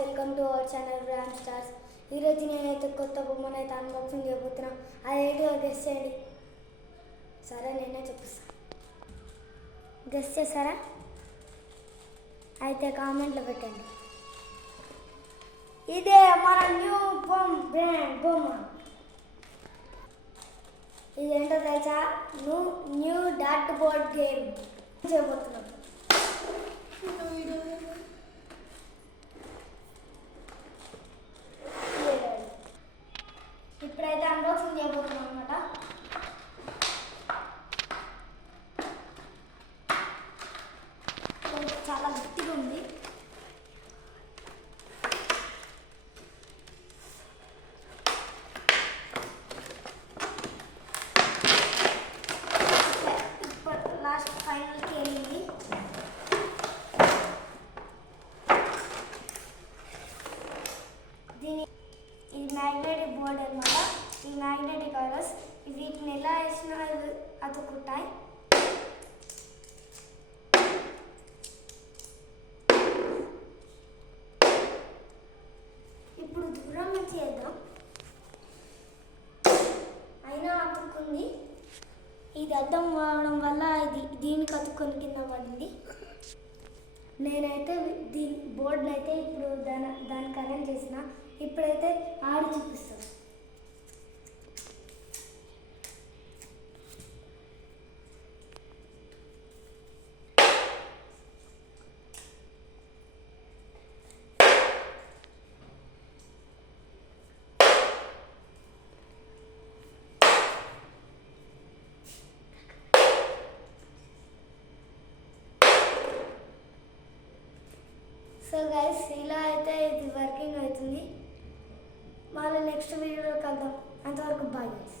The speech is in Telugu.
Welcome to our channel RAM stars. ఈరోజు నేనైతే కొత్త బొమ్మను అయితే అన్బాక్సింగ్ చేయబోతున్నా. అదేంటిదో గెస్ చేయండి. సరే నేనే చూపిస్తాను. గెస్ చేస్తారా? అయితే కామెంట్లో పెట్టండి. ఇదే మన న్యూ బ్రాండ్ బొమ్మ. ఇదేంటో తెలుసా? న్యూ డాట్ బోర్డ్ గేమ్ చేయబోతున్నాం. ఇప్పుడైతే అన్బాక్సింగ్ చేయబోతున్నాం అనమాట. చాలా గట్టిగా ఉంది. లాస్ట్ ఫైనల్కి వెళ్ళింది. ఇది మ్యాగ్నెటిక్ బోర్డ్ అనమాట. ఈ మ్యాగ్నెటిక్ కవర్స్ వీటిని ఎలా వేసినా అతుక్కుంటాయి. ఇప్పుడు దూరం నుంచి వేద్దాం. అయినా అతుక్కుంది. ఇది అద్దం వాడడం వల్ల దీనికి అతుక్కొని కింద పడింది. నేనైతే బోర్డుని అయితే ఇప్పుడు దాన్ని కనెక్ట్ చేసిన. ఇప్పుడైతే ఆడి చూపిస్తాను. సో గైస్, ఇలా అయితే ఇది వర్కింగ్ అవుతుంది. మళ్ళీ నెక్స్ట్ వీడియోలో కలుద్దాం. అంతవరకు బాయ్ గైస్.